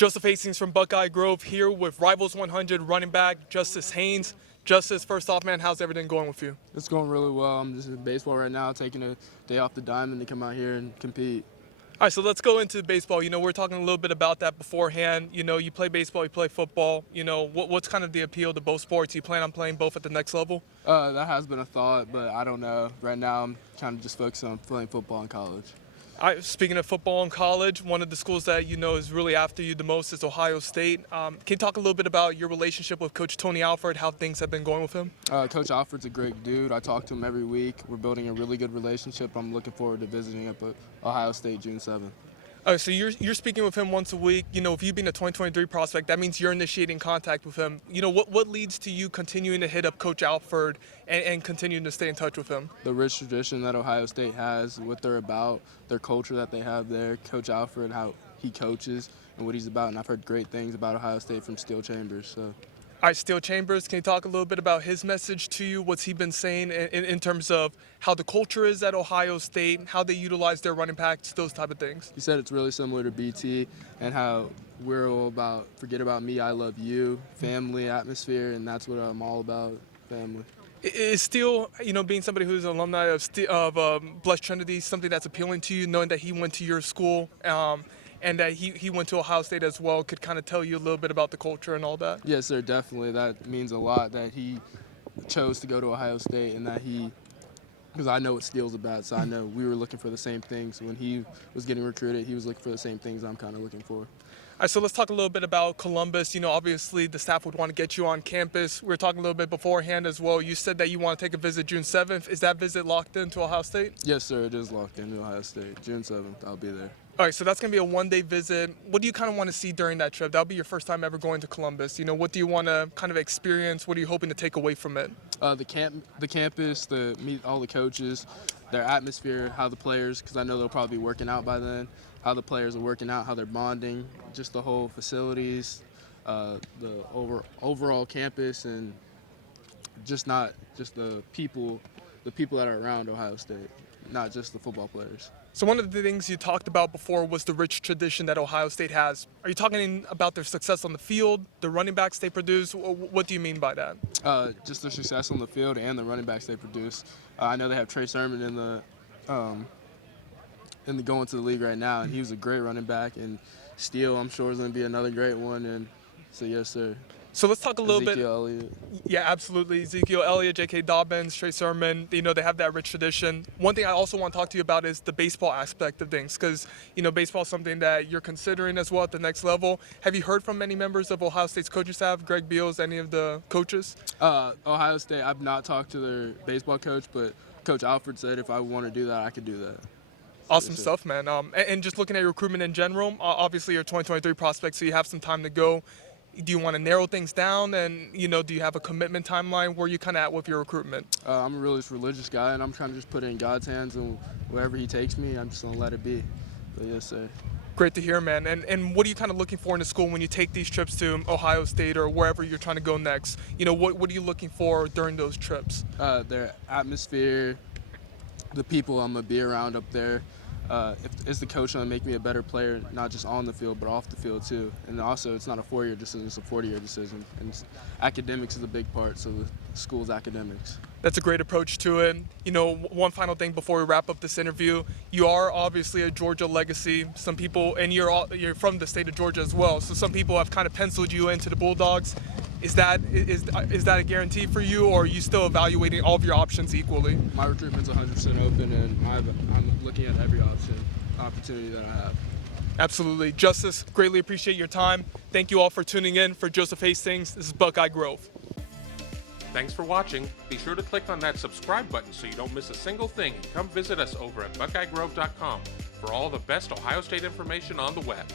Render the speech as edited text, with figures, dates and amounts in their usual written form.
Joseph Hastings from Buckeye Grove here with Rivals 100 running back Justice Haynes. Justice, first off, man, how's everything going with you? It's going really well. I'm just in baseball right now, taking a day off the diamond to come out here and compete. All right, so let's go into baseball. We're talking a little bit about that beforehand. You play baseball, you play football. What's kind of the appeal to both sports? You plan on playing both at the next level? That has been a thought, but I don't know. Right now, I'm kind of just focused on playing football in college. Speaking of football in college, one of the schools that is really after you the most is Ohio State. Can you talk a little bit about your relationship with Coach Tony Alford, how things have been going with him? Coach Alford's a great dude. I talk to him every week. We're building a really good relationship. I'm looking forward to visiting up at Ohio State June 7th. All right, so you're speaking with him once a week. If you being a 2023 prospect, that means you're initiating contact with him. What leads to you continuing to hit up Coach Alford and continuing to stay in touch with him? The rich tradition that Ohio State has, what they're about, their culture that they have there, Coach Alford, how he coaches and what he's about. And I've heard great things about Ohio State from Steel Chambers. So. All right, Steel Chambers, can you talk a little bit about his message to you? What's he been saying in terms of how the culture is at Ohio State, how they utilize their running backs, those type of things? He said it's really similar to BT and how we're all about forget about me, I love you, family atmosphere, and that's what I'm all about, family. Is Steel, being somebody who's an alumni of Blessed Trinity, something that's appealing to you, knowing that he went to your school? And that he went to Ohio State as well, could kind of tell you a little bit about the culture and all that? Yes, sir, definitely. That means a lot that he chose to go to Ohio State and that because I know what Steele's about, so I know we were looking for the same things. When he was getting recruited, he was looking for the same things I'm kind of looking for. All right, so let's talk a little bit about Columbus. Obviously the staff would want to get you on campus. We were talking a little bit beforehand as well. You said that you want to take a visit June 7th. Is that visit locked into Ohio State? Yes, sir, it is locked into Ohio State. June 7th, I'll be there. All right, so that's going to be a one-day visit. What do you kind of want to see during that trip? That'll be your first time ever going to Columbus. What do you want to kind of experience? What are you hoping to take away from it? The campus, meet all the coaches, their atmosphere, how the players, because I know they'll probably be working out by then, how the players are working out, how they're bonding, just the whole facilities, the overall campus, and not just the people that are around Ohio State, not just the football players. So one of the things you talked about before was the rich tradition that Ohio State has. Are you talking about their success on the field, the running backs they produce? What do you mean by that? Just their success on the field and the running backs they produce. I know they have Trey Sermon in the going to the league right now, and he was a great running back. And Steele, I'm sure, is going to be another great one. And so, yes, sir. So let's talk a little bit. Ezekiel Elliott. Yeah, absolutely. Ezekiel Elliott, J.K. Dobbins, Trey Sermon, they have that rich tradition. One thing I also want to talk to you about is the baseball aspect of things, because, baseball is something that you're considering as well at the next level. Have you heard from many members of Ohio State's coaching staff, Greg Beals, any of the coaches? Ohio State, I've not talked to their baseball coach, but Coach Alford said if I want to do that, I could do that. Awesome stuff, man. And just looking at your recruitment in general, obviously you're a 2023 prospect, so you have some time to go. Do you want to narrow things down, and do you have a commitment timeline? Where are you kind of at with your recruitment? I'm a really religious guy, and I'm trying to just put it in God's hands, and wherever He takes me, I'm just gonna let it be. But yes, sir. Great to hear, man. And what are you kind of looking for in the school when you take these trips to Ohio State or wherever you're trying to go next? What are you looking for during those trips? Their atmosphere, the people I'm gonna be around up there. Is the coach going to make me a better player, not just on the field, but off the field too? And also, it's not a 4-year decision, it's a 40-year decision. And academics is a big part, so the school's academics. That's a great approach to it. One final thing before we wrap up this interview. You are obviously a Georgia legacy. Some people, and you're from the state of Georgia as well, so some people have kind of penciled you into the Bulldogs. Is that a guarantee for you, or are you still evaluating all of your options equally? My recruitment's 100% open, and I'm looking at every opportunity that I have. Absolutely. Justice, greatly appreciate your time. Thank you all for tuning in. For Joseph Hastings, this is Buckeye Grove. Thanks for watching. Be sure to click on that subscribe button so you don't miss a single thing, and come visit us over at buckeyegrove.com for all the best Ohio State information on the web.